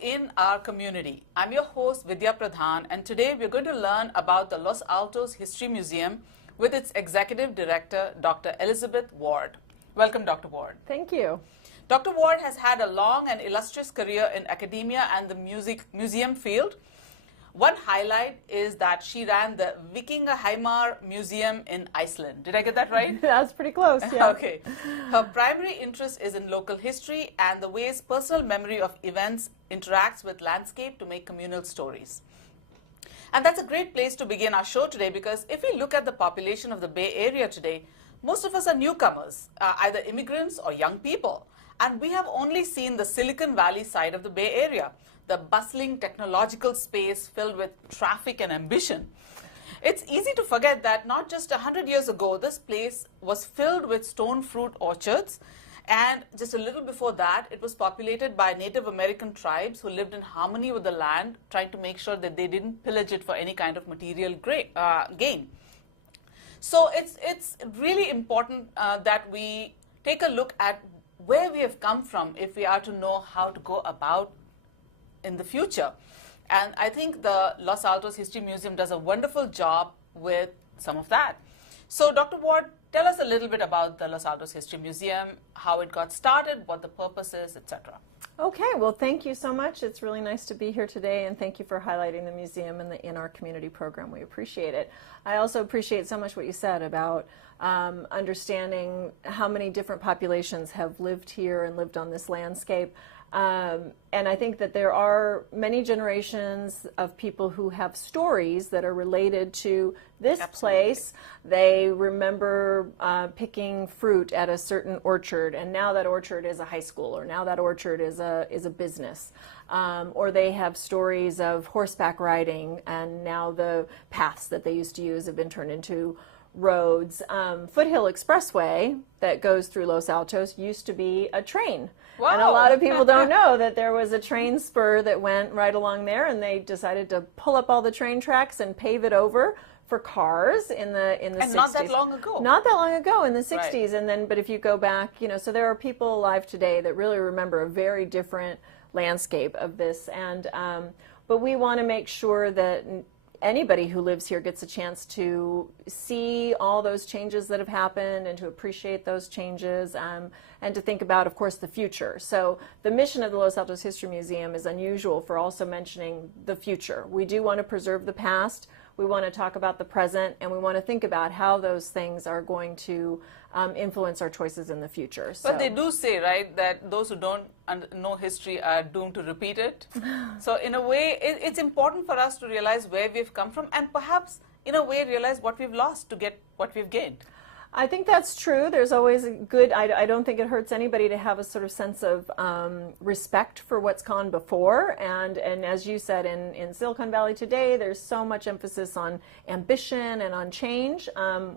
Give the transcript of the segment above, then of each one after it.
In Our Community. I'm your host Vidya Pradhan, and today we're going to learn about the Los Altos History Museum with its Executive Director, Dr. Elisabeth Ward. Welcome, Dr. Ward. Thank you. Dr. Ward has had a long and illustrious career in academia and the museum field. One highlight is that she ran the Vikingaheimar Museum in Iceland. Did I get that right? That's pretty close, yeah. Okay. Her primary interest is in local history and the ways personal memory of events interacts with landscape to make communal stories. And that's a great place to begin our show today, because if we look at the population of the Bay Area today, most of us are newcomers, either immigrants or young people. And we have only seen the Silicon Valley side of the Bay Area, the bustling technological space filled with traffic and ambition. It's easy to forget that not just 100 years ago, this place was filled with stone fruit orchards, and just a little before that, it was populated by Native American tribes who lived in harmony with the land, trying to make sure that they didn't pillage it for any kind of material gain. So it's really important that we take a look at where we have come from if we are to know how to go about in the future. And I think the Los Altos History Museum does a wonderful job with some of that. So Dr. Ward, tell us a little bit about the Los Altos History Museum, how it got started, what the purpose is, etc. Okay, well, thank you so much. It's really nice to be here today, and thank you for highlighting the museum and the In Our Community program. We appreciate it. I also appreciate so much what you said about understanding how many different populations have lived here and lived on this landscape. And I think that there are many generations of people who have stories that are related to this place. They remember picking fruit at a certain orchard, and now that orchard is a high school, or now that orchard is a business. Or they have stories of horseback riding, and now the paths that they used to use have been turned into roads. Foothill Expressway that goes through Los Altos used to be a train. Wow. And a lot of people don't know that there was a train spur that went right along there, and they decided to pull up all the train tracks and pave it over for cars in the 60s. And not that long ago. Not that long ago, in the 60s. Right. And then, but if you go back, so there are people alive today that really remember a very different landscape of this. And but we want to make sure that anybody who lives here gets a chance to see all those changes that have happened and to appreciate those changes, and to think about, of course, the future. So the mission of the Los Altos History Museum is unusual for also mentioning the future. We do want to preserve the past, we want to talk about the present, and we want to think about how those things are going to influence our choices in the future. But they do say, right, that those who don't know history are doomed to repeat it. So in a way, it's important for us to realize where we've come from, and perhaps in a way realize what we've lost to get what we've gained. I think that's true. There's always a good, I don't think it hurts anybody to have a sort of sense of respect for what's gone before. And as you said, in Silicon Valley today, there's so much emphasis on ambition and on change,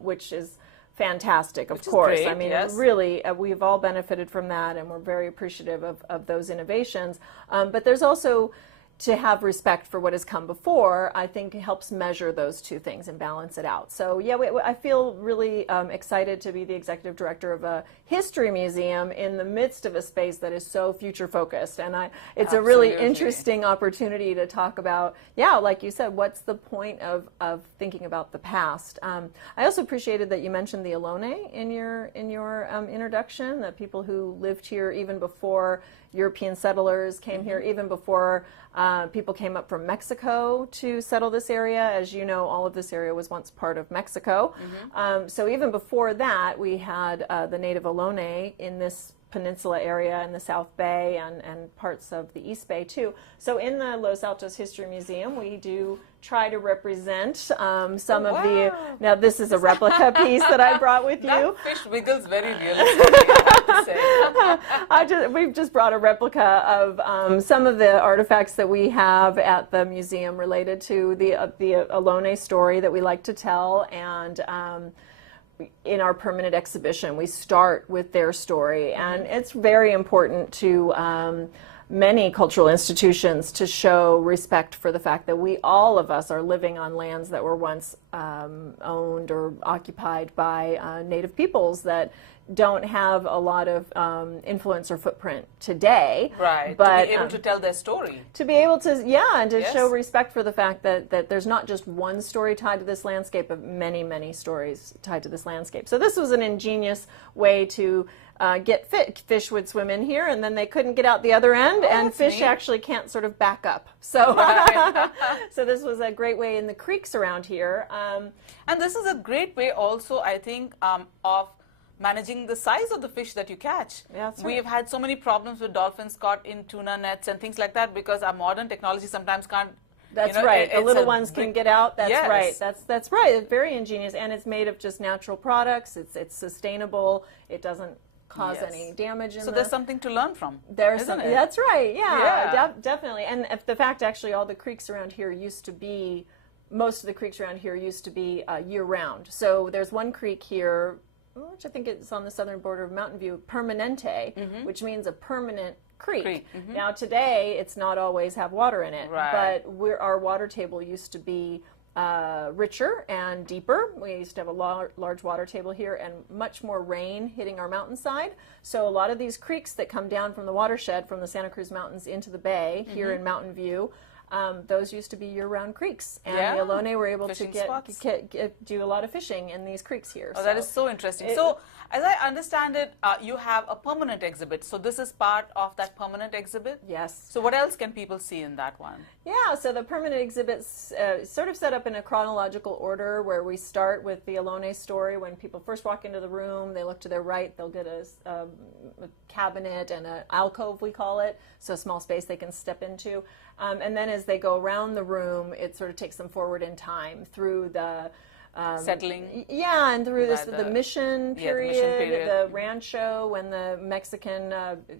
which is fantastic, of course. Great, I mean, yes. Really, we've all benefited from that, and we're very appreciative of those innovations. But there's also, to have respect for what has come before, I think helps measure those two things and balance it out. So yeah, I feel really excited to be the executive director of a history museum in the midst of a space that is so future focused. And it's a really interesting opportunity to talk about, yeah, like you said, what's the point of thinking about the past. I also appreciated that you mentioned the e09 in your introduction, that people who lived here even before European settlers came here, even before people came up from Mexico to settle this area. As you know, all of this area was once part of Mexico. So even before that, we had the native Ohlone in this peninsula area in the South Bay and parts of the East Bay too. So in the Los Altos History Museum, we do try to represent some of the, now this is a replica piece that I brought with you. That fish wiggles very realistically, I have to say. We've just brought a replica of some of the artifacts that we have at the museum related to the Ohlone story that we like to tell, and in our permanent exhibition, we start with their story, and it's very important to many cultural institutions to show respect for the fact that all of us are living on lands that were once owned or occupied by native peoples that don't have a lot of influence or footprint today. Right, but to be able to tell their story. To be able to, and to Yes. show respect for the fact that there's not just one story tied to this landscape, but many, many stories tied to this landscape. So this was an ingenious way to get fish would swim in here, and then they couldn't get out the other end, and fish neat. actually can't sort of back up. So, Right. so this was a great way in the creeks around here. And this is a great way also, I think, of managing the size of the fish that you catch. That's right. We've had so many problems with dolphins caught in tuna nets and things like that because our modern technology sometimes can't. That's you know, right. The it's little a ones can big- get out. That's Yes. right. That's right. It's very ingenious, and it's made of just natural products. It's sustainable. It doesn't cause Yes. any damage in So the... there's something to learn from. There's isn't some, it? that's right, yeah. Yeah. Definitely. And if the fact, actually, all the creeks around here used to be, most of the creeks around here used to be year-round. So there's one creek here, which I think is on the southern border of Mountain View, Permanente, which means a permanent creek. Now today, it's not always have water in it, Right. but our water table used to be richer and deeper. We used to have a large water table here and much more rain hitting our mountainside. So a lot of these creeks that come down from the watershed from the Santa Cruz Mountains into the bay here in Mountain View, those used to be year-round creeks. And Yeah. the Ohlone were able Fishing to spots. do a lot of fishing in these creeks here. Oh, that is so interesting. So, as I understand it, you have a permanent exhibit. So, this is part of that permanent exhibit? Yes. So, what else can people see in that one? Yeah, so the permanent exhibit's sort of set up in a chronological order where we start with the Ohlone story. When people first walk into the room, they look to their right, they'll get a cabinet and an alcove, we call it, so a small space they can step into. And then as they go around the room, it sort of takes them forward in time through the Settling? Yeah, and through the the mission period, mission period. the rancho, when the Mexican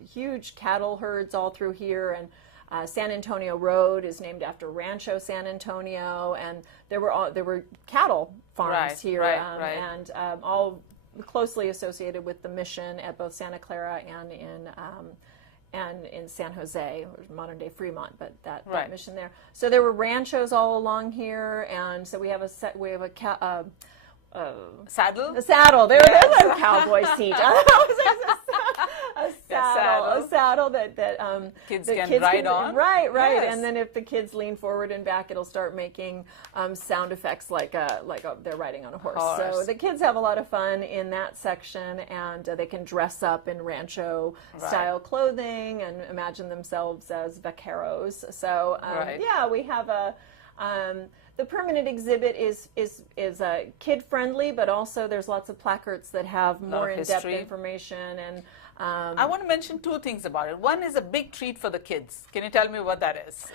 huge cattle herds all through here, and San Antonio Road is named after Rancho San Antonio, and there were cattle farms Right, here, right. and all closely associated with the mission at both Santa Clara and in San Jose, or modern-day Fremont, but that Right. mission there. So there were ranchos all along here, and so we have a Saddle? a saddle. There's a cowboy seat. A saddle that Kids the can ride on. Right. Yes. And then if the kids lean forward and back, it'll start making sound effects like they're riding on a horse. So the kids have a lot of fun in that section, and they can dress up in rancho style clothing and imagine themselves as vaqueros. So yeah, we have a. The permanent exhibit is kid friendly, but also there's lots of placards that have more in-depth history. information. And I want to mention two things about it. One is a big treat for the kids. Can you tell me what that is?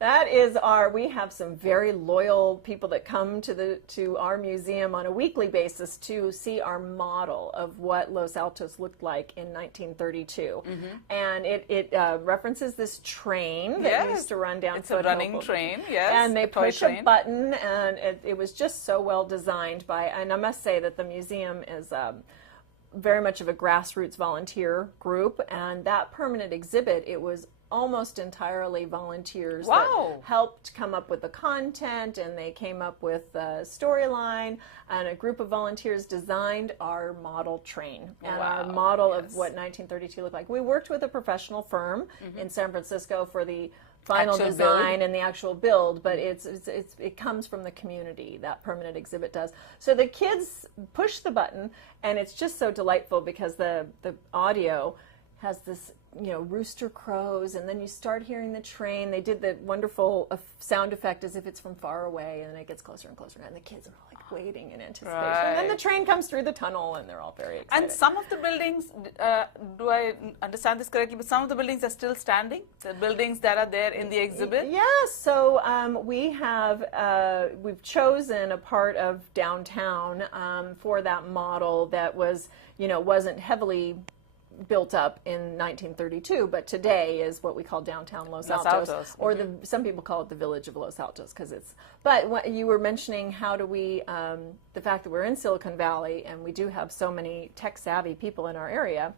that is we have some very loyal people that come to our museum on a weekly basis to see our model of what Los Altos looked like in 1932. And it references this train that used to run down. It's a running train, yes. And they toy push train. a button, and it was just so well designed and I must say that the museum is very much of a grassroots volunteer group, and that permanent exhibit, it was almost entirely volunteers that helped come up with the content, and they came up with the storyline, and a group of volunteers designed our model train and our model of what 1932 looked like. We worked with a professional firm in San Francisco for the final Actual design build. and the actual build, but it comes from the community, that permanent exhibit does. So the kids push the button, and it's just so delightful because the audio has this, rooster crows, and then you start hearing the train. They did the wonderful sound effect as if it's from far away, and then it gets closer and closer, and the kids are like waiting in anticipation. And then the train comes through the tunnel, and they're all very excited. And some of the buildings, do I understand this correctly, but some of the buildings are still standing? The buildings that are there in the exhibit? Yes, so we've chosen a part of downtown for that model that was, wasn't heavily built up in 1932, but today is what we call downtown Los Altos. Or some people call it the village of Los Altos, because it's. But what you were mentioning, how do we? The fact that we're in Silicon Valley and we do have so many tech-savvy people in our area,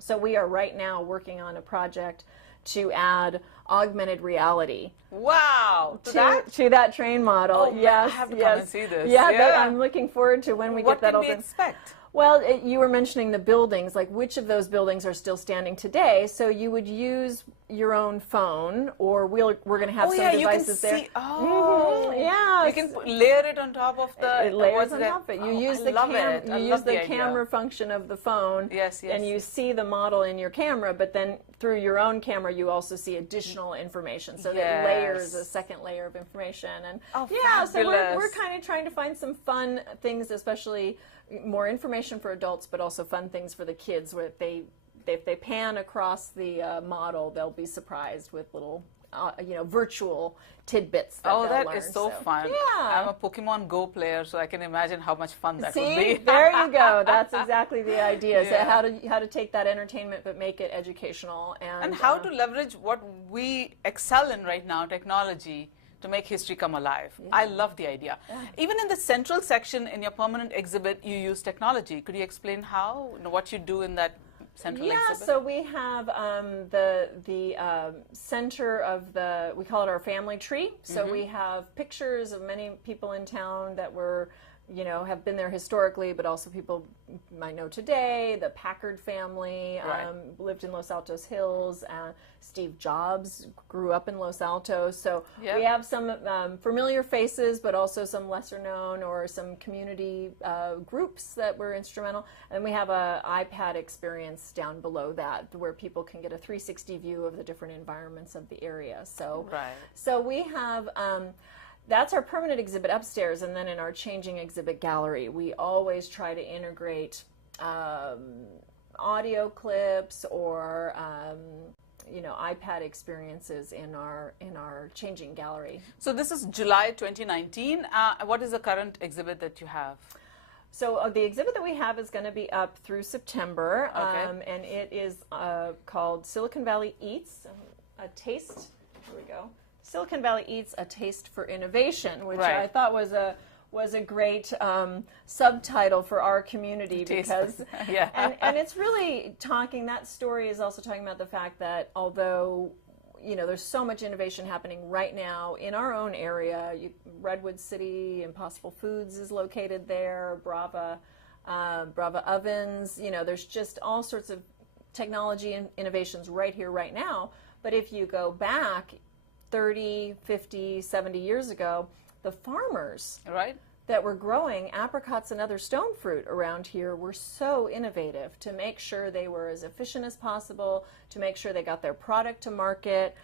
so we are right now working on a project to add augmented reality. Wow! To that train model. Oh, yes, I have to yes. come and see this. Yeah, I'm looking forward to when we get that What open. can we expect? Well, you were mentioning the buildings, like which of those buildings are still standing today. So you would use your own phone, or we're going to have some devices there. You can see, oh, yeah. You can layer it on top of the. It layers on top of it. You use the camera camera function of the phone, yes, and you see the model in your camera, but then through your own camera, you also see additional information. So that layers a second layer of information. And so we're kind of trying to find some fun things, especially more information for adults, but also fun things for the kids, where if they pan across the model, they'll be surprised with little virtual tidbits that they'll learn. That is so fun. Yeah. I'm a Pokemon Go player, so I can imagine how much fun that would be. There you go. That's exactly the idea. So how to take that entertainment but make it educational. And how to leverage what we excel in right now, technology, to make history come alive. Yeah. I love the idea. Yeah. Even in the central section in your permanent exhibit, you use technology. Could you explain how, what you do in that central exhibit? Yeah, so we have the center of we call it our family tree. So we have pictures of many people in town that were, have been there historically, but also people might know today. The Packard family lived in Los Altos Hills. Steve Jobs grew up in Los Altos. So we have some familiar faces, but also some lesser known or some community groups that were instrumental. And we have an iPad experience down below that, where people can get a 360 view of the different environments of the area. So, so we have... that's our permanent exhibit upstairs, and then in our changing exhibit gallery, we always try to integrate audio clips or iPad experiences in our changing gallery. So this is July 2019. What is the current exhibit that you have? So the exhibit that we have is going to be up through September, and it is called Silicon Valley Eats, a taste. Here we go. Silicon Valley Eats, a taste for innovation, which I thought was a great subtitle for our community, because and it's really talking. That story is also talking about the fact that although there's so much innovation happening right now in our own area, Redwood City, Impossible Foods is located there, Brava Ovens. There's just all sorts of technology and innovations right here, right now. But if you go back 30, 50, 70 years ago, the farmers that were growing apricots and other stone fruit around here were so innovative to make sure they were as efficient as possible, to make sure they got their product to market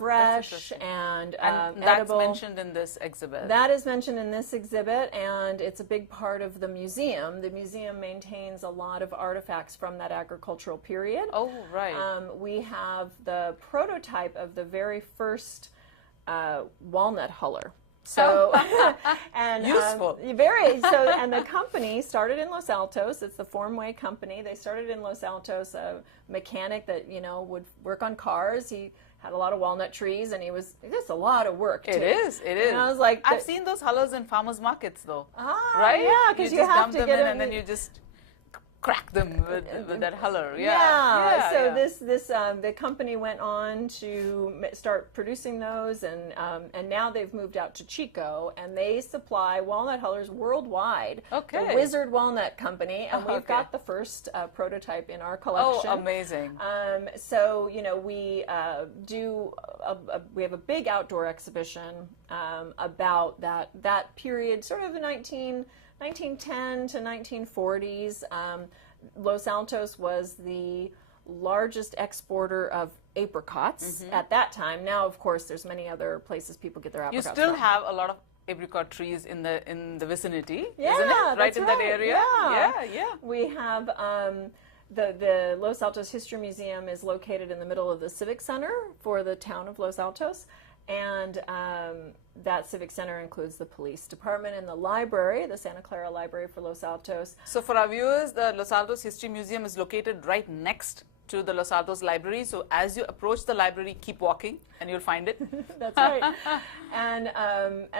fresh and that's edible. mentioned in this exhibit. That is mentioned in this exhibit, and it's a big part of the museum. The museum maintains a lot of artifacts from that agricultural period. Oh, right. We have the prototype of the very first walnut huller. So and useful. And the company started in Los Altos. It's the Formway company. They started in Los Altos. A mechanic that would work on cars. He had a lot of walnut trees, and it's a lot of work. It is. And I was like, I've seen those hullers in farmers markets, though. Right? Yeah, because you have to get them in, and then you just crack them with that huller. So this the company went on to start producing those, and now they've moved out to Chico, and they supply walnut hullers worldwide. The Wizard Walnut Company, and we've got the first prototype in our collection. Oh, amazing! So we we have a big outdoor exhibition about that period, sort of the 1910 to 1940s. Los Altos was the largest exporter of apricots at that time. Now, of course, there's many other places people get their apricots. You still from. have a lot of apricot trees in the vicinity, yeah, isn't it? That's in that area. Yeah. We have the Los Altos History Museum is located in the middle of the Civic Center for the town of Los Altos. And that Civic Center includes the police department and the library, the Santa Clara Library for Los Altos. So for our viewers, the Los Altos History Museum is located right next to the Los Altos Library. So as you approach the library, keep walking and you'll find it. That's right. And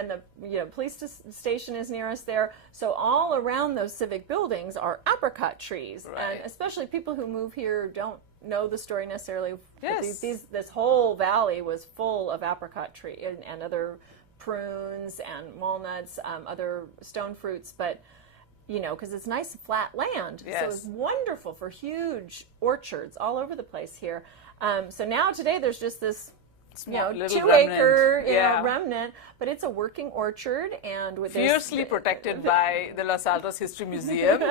the police station is near us there. So all around those civic buildings are apricot trees. And especially people who move here don't know the story necessarily. Yes. But this whole valley was full of apricot tree and other prunes and walnuts, other stone fruits, but because it's nice flat land. Yes. So it's wonderful for huge orchards all over the place here. So now today there's just this 2-acre remnant, but it's a working orchard, and with fiercely protected by the Los Altos History Museum.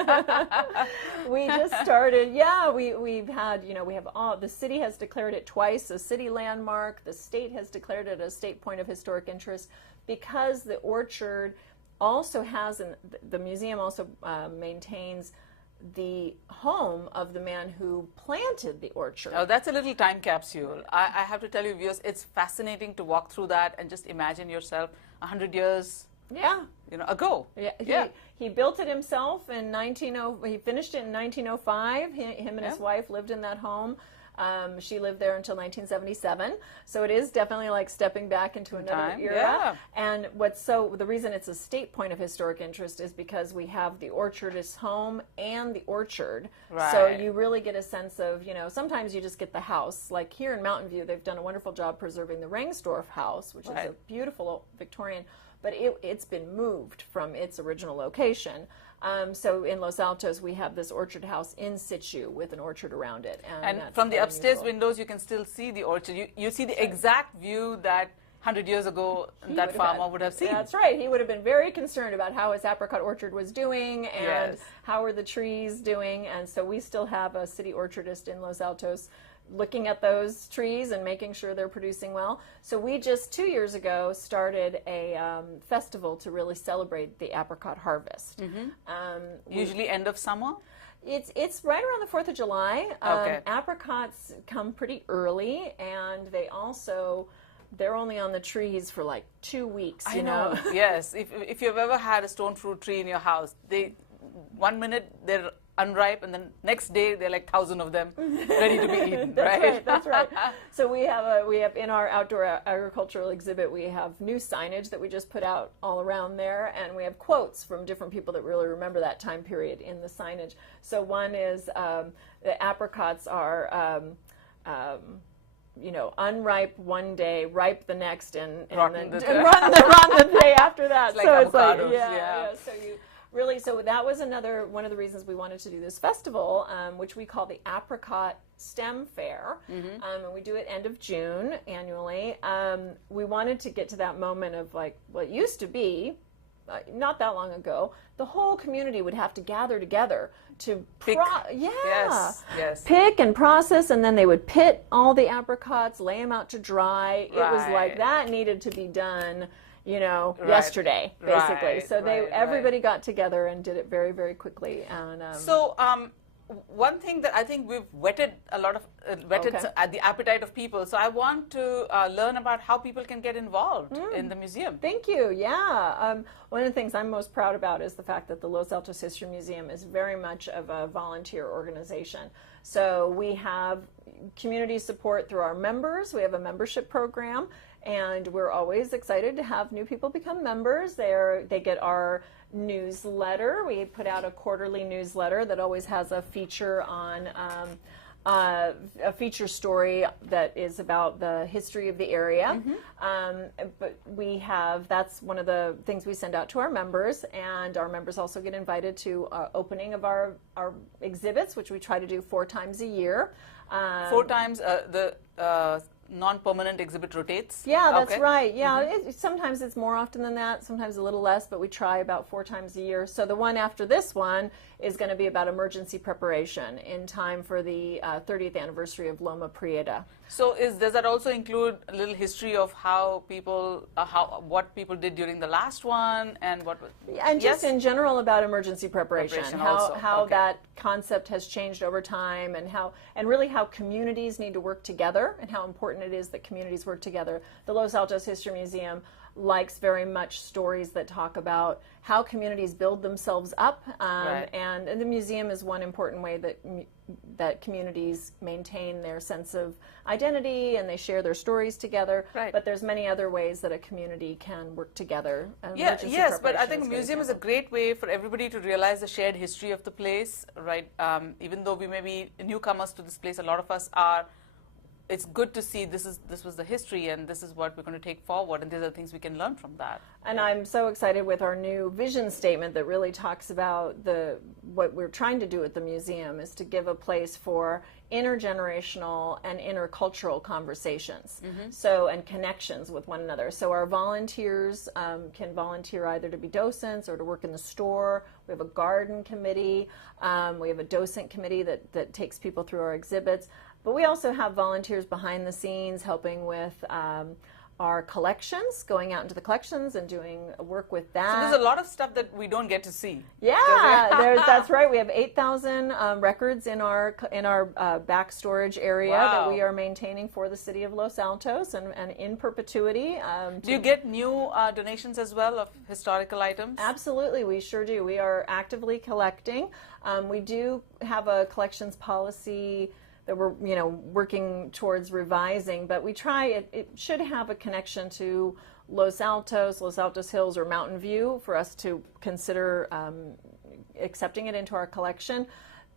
We just started. Yeah, we've had we have the city has declared it twice a city landmark. The state has declared it a state point of historic interest because the orchard also has the museum also maintains the home of the man who planted the orchard. Oh, that's a little time capsule. I have to tell you, viewers, it's fascinating to walk through that and just imagine yourself 100 years ago. Yeah, he built it himself in he finished it in 1905. Him and his wife lived in that home. She lived there until 1977, so it is definitely like stepping back into another era. Yeah. And the reason it's a state point of historic interest is because we have the orchard as home and the orchard. Right. So you really get a sense of, sometimes you just get the house. Like here in Mountain View, they've done a wonderful job preserving the Rengsdorf house, which is a beautiful Victorian, but it's been moved from its original location. So in Los Altos, we have this orchard house in situ with an orchard around it. And from the upstairs windows, you can still see the orchard. You see the exact view that 100 years ago that farmer would have seen. That's right. He would have been very concerned about how his apricot orchard was doing and how are the trees doing. And so we still have a city orchardist in Los Altos looking at those trees and making sure they're producing well. So we just 2 years ago started a festival to really celebrate the apricot harvest. Usually end of summer? It's right around the 4th of July. Okay. Apricots come pretty early, and they're only on the trees for like 2 weeks. I know. Yes. If you've ever had a stone fruit tree in your house, 1 minute they're unripe, and then next day they're like 1,000 of them ready to be eaten. That's right. So we have in our outdoor agricultural exhibit, we have new signage that we just put out all around there, and we have quotes from different people that really remember that time period in the signage. So one is the apricots are unripe one day, ripe the next, and run the day after that. It's like avocados, So so that was one of the reasons we wanted to do this festival, which we call the Apricot STEM Fair, and we do it end of June annually. We wanted to get to that moment of like what used to be, not that long ago, the whole community would have to gather together to pick and process, and then they would pit all the apricots, lay them out to dry. It was like that needed to be done yesterday, basically. So everybody got together and did it very, very quickly. And one thing that I think we've whetted the appetite of people. So I want to learn about how people can get involved in the museum. Thank you. Yeah. One of the things I'm most proud about is the fact that the Los Altos History Museum is very much of a volunteer organization. So we have community support through our members. We have a membership program, and we're always excited to have new people become members. They get our newsletter. We put out a quarterly newsletter that always has a feature on a feature story that is about the history of the area. But that's one of the things we send out to our members, and our members also get invited to opening of our exhibits, which we try to do 4 times a year. 4 times the non-permanent exhibit rotates? Yeah, that's right. Yeah, sometimes it's more often than that, sometimes a little less, but we try about 4 times a year. So the one after this one is going to be about emergency preparation in time for the 30th anniversary of Loma Prieta. So does that also include a little history of how what people did during the last one, and just in general about emergency preparation how okay. that concept has changed over time, and really how communities need to work together, and how important it is that communities work together. The Los Altos History Museum likes very much stories that talk about how communities build themselves up, and the museum is one important way that that communities maintain their sense of identity and they share their stories together. Right. But there's many other ways that a community can work together. Yes, but I think a museum is a great way for everybody to realize the shared history of the place, right? Even though we may be newcomers to this place, a lot of us are. It's good to see this was the history, and this is what we're going to take forward, and these are the things we can learn from that. And I'm so excited with our new vision statement that really talks about what we're trying to do at the museum is to give a place for intergenerational and intercultural conversations, and connections with one another. So our volunteers can volunteer either to be docents or to work in the store. We have a garden committee. We have a docent committee that takes people through our exhibits. But we also have volunteers behind the scenes helping with our collections, going out into the collections and doing work with that. So there's a lot of stuff that we don't get to see. Yeah, that's right. We have 8,000 records in our back storage area that we are maintaining for the city of Los Altos and in perpetuity. Do you get new donations as well of historical items? Absolutely, we sure do. We are actively collecting. We do have a collections policy that we're working towards revising, but we try it should have a connection to Los Altos Hills, or Mountain View for us to consider accepting it into our collection.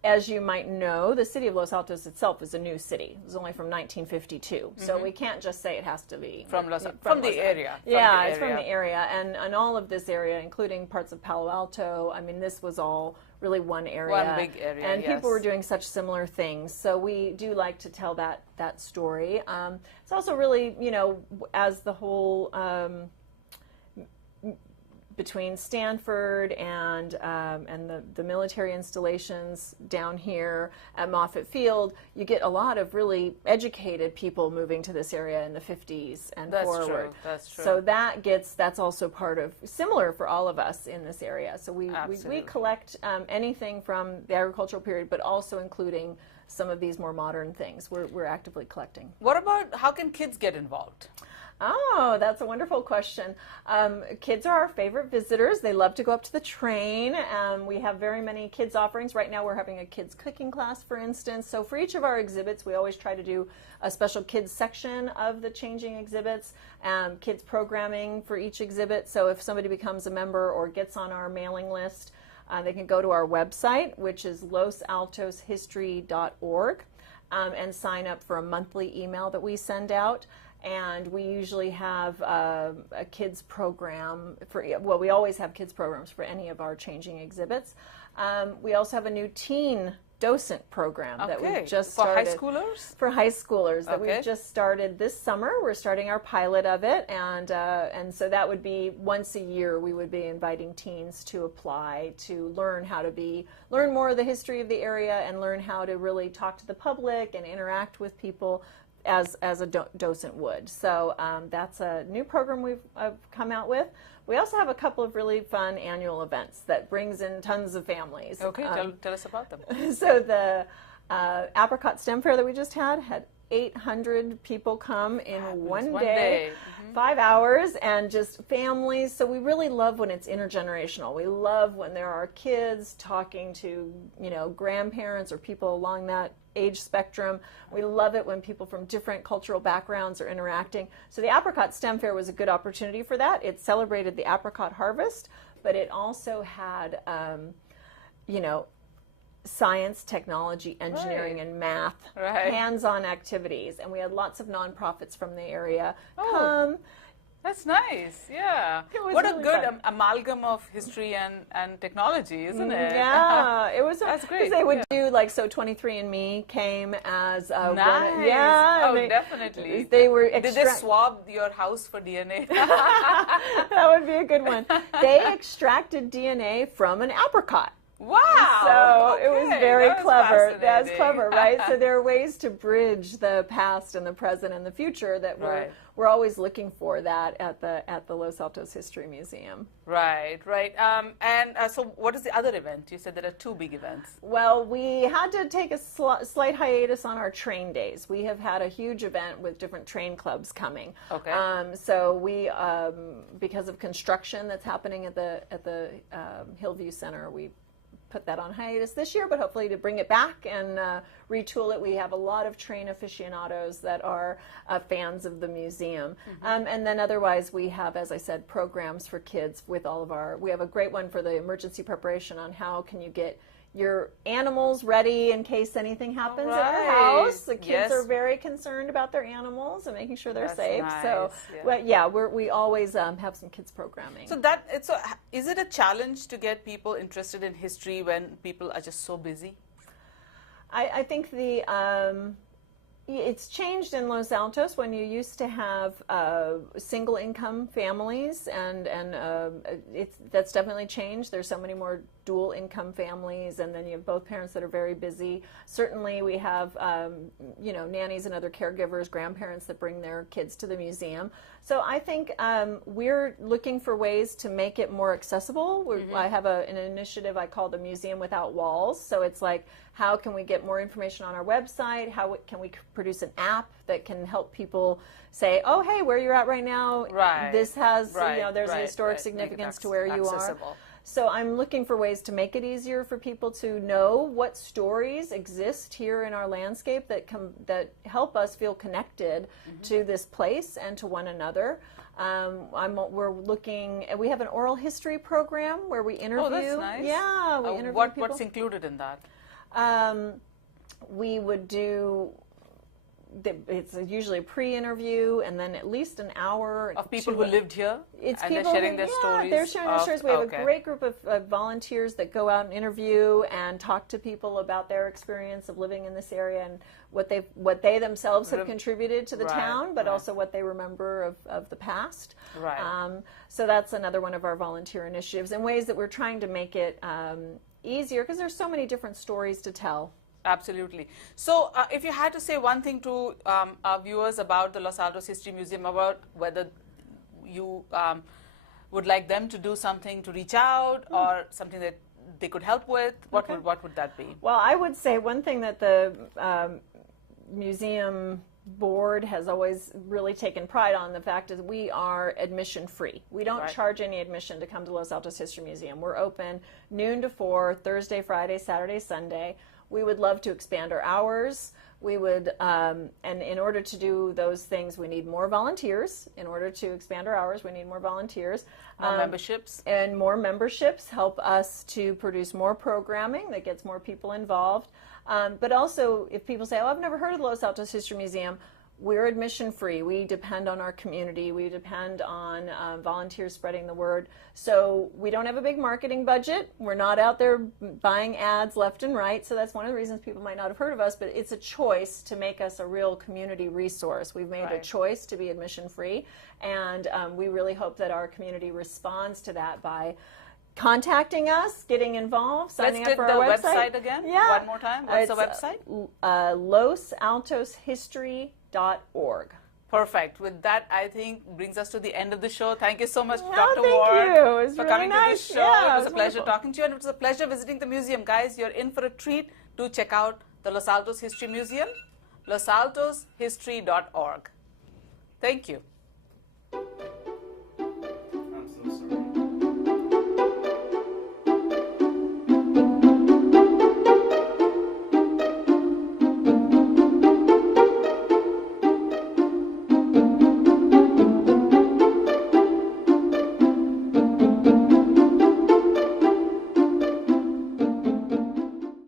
As you might know, the city of Los Altos itself is a new city. It was only from 1952, so we can't just say it has to be from the area. It's from the area, and all of this area, including parts of Palo Alto. I mean, this was all really one area. One big area, and people were doing such similar things. So we do like to tell that story. It's also really, as the whole between Stanford and the military installations down here at Moffett Field, you get a lot of really educated people moving to this area in the 50s and forward. That's true. So that's also part of, similar for all of us in this area. So we collect anything from the agricultural period, but also including some of these more modern things. We're actively collecting. What about, how can kids get involved? Oh, that's a wonderful question. Kids are our favorite visitors. They love to go up to the train. We have very many kids offerings. Right now we're having a kids cooking class, for instance. So for each of our exhibits, we always try to do a special kids section of the changing exhibits, kids programming for each exhibit. So if somebody becomes a member or gets on our mailing list, they can go to our website, which is losaltoshistory.org, and sign up for a monthly email that we send out. And we usually have a kids program we always have kids programs for any of our changing exhibits. We also have a new teen docent program that we've just started. For high schoolers? For high schoolers that we've just started this summer. We're starting our pilot of it, and so that would be once a year we would be inviting teens to apply to learn learn more of the history of the area and learn how to really talk to the public and interact with people as a docent would. So that's a new program we've come out with. We also have a couple of really fun annual events that brings in tons of families. Okay, tell us about them. So the Apricot STEM Fair that we just had 800 people come in one day. 5 hours, and just families. So we really love when it's intergenerational. We love when there are kids talking to, grandparents or people along that age spectrum. We love it when people from different cultural backgrounds are interacting. So the Apricot STEM Fair was a good opportunity for that. It celebrated the apricot harvest, but it also had, science, technology, engineering, and math, hands-on activities. And we had lots of nonprofits from the area come. That's nice, yeah. What a good amalgam of history and technology, isn't it? Yeah, it was. That's great. They would do, so 23andMe came as nice. Definitely. They were. Did they swab your house for DNA? That would be a good one. They extracted DNA from an apricot. Wow! So it was very clever. That's clever, right? So there are ways to bridge the past and the present and the future that we're always looking for that at the Los Altos History Museum. Right. So what is the other event? You said there are two big events. Well, we had to take a slight hiatus on our train days. We have had a huge event with different train clubs coming. Okay. So we, because of construction that's happening at the Hillview Center, we put that on hiatus this year, but hopefully to bring it back and retool it. We have a lot of train aficionados that are fans of the museum. And then otherwise we have, as I said, programs for kids with all of our, we have a great one for the emergency preparation on how can you get your animals ready in case anything happens at your house. The kids are very concerned about their animals and making sure they're safe. Nice. So, well, yeah, we always have some kids programming. So is it a challenge to get people interested in history when people are just so busy? I think it's changed in Los Altos when you used to have single income families, and that's definitely changed. There's so many more dual income families, and then you have both parents that are very busy. Certainly we have nannies and other caregivers, grandparents that bring their kids to the museum. So I think we're looking for ways to make it more accessible. I have an initiative I call the Museum Without Walls. So it's like, how can we get more information on our website? How can we produce an app that can help people say, oh, hey, where you're at right now, this has, there's a historic significance to where you are. So I'm looking for ways to make it easier for people to know what stories exist here in our landscape that help us feel connected to this place and to one another. We're looking. We have an oral history program where we interview. Oh, that's nice. Yeah, we interview people. What's included in that? We would do. It's usually a pre-interview and then at least an hour of people who lived here. It's and people they're sharing their stories. They're sharing their stories. We have a great group of volunteers that go out and interview and talk to people about their experience of living in this area and what they themselves have contributed to the town, but also what they remember of the past. So that's another one of our volunteer initiatives and ways that we're trying to make it easier because there's so many different stories to tell. Absolutely. So if you had to say one thing to our viewers about the Los Altos History Museum, about whether you would like them to do something to reach out or something that they could help with, what would that be? Well, I would say one thing that the museum board has always really taken pride on, the fact is we are admission free. We don't charge any admission to come to Los Altos History Museum. We're open noon to 4, Thursday, Friday, Saturday, Sunday. We would love to expand our hours. We would, and in order to do those things, we need more volunteers. In order to expand our hours, we need more volunteers. More memberships. And more memberships help us to produce more programming that gets more people involved. But also, if people say, oh, I've never heard of the Los Altos History Museum, we're admission free. We depend on our community. We depend on volunteers spreading the word. So we don't have a big marketing budget. We're not out there buying ads left and right. So that's one of the reasons people might not have heard of us, but it's a choice to make us a real community resource. We've made a choice to be admission free. And we really hope that our community responds to that by contacting us, getting involved, signing up for our website. Let's get the website again. One more time. What's the website? LosAltosHistory.org. Perfect. With that, I think brings us to the end of the show. Thank you so much, Dr. Thank Ward, you. It was for really coming nice. to the show. Yeah, it was a pleasure wonderful. talking to you, and it was a pleasure visiting the museum. Guys, you're in for a treat. Do check out the Los Altos History Museum, losaltoshistory.org. Thank you.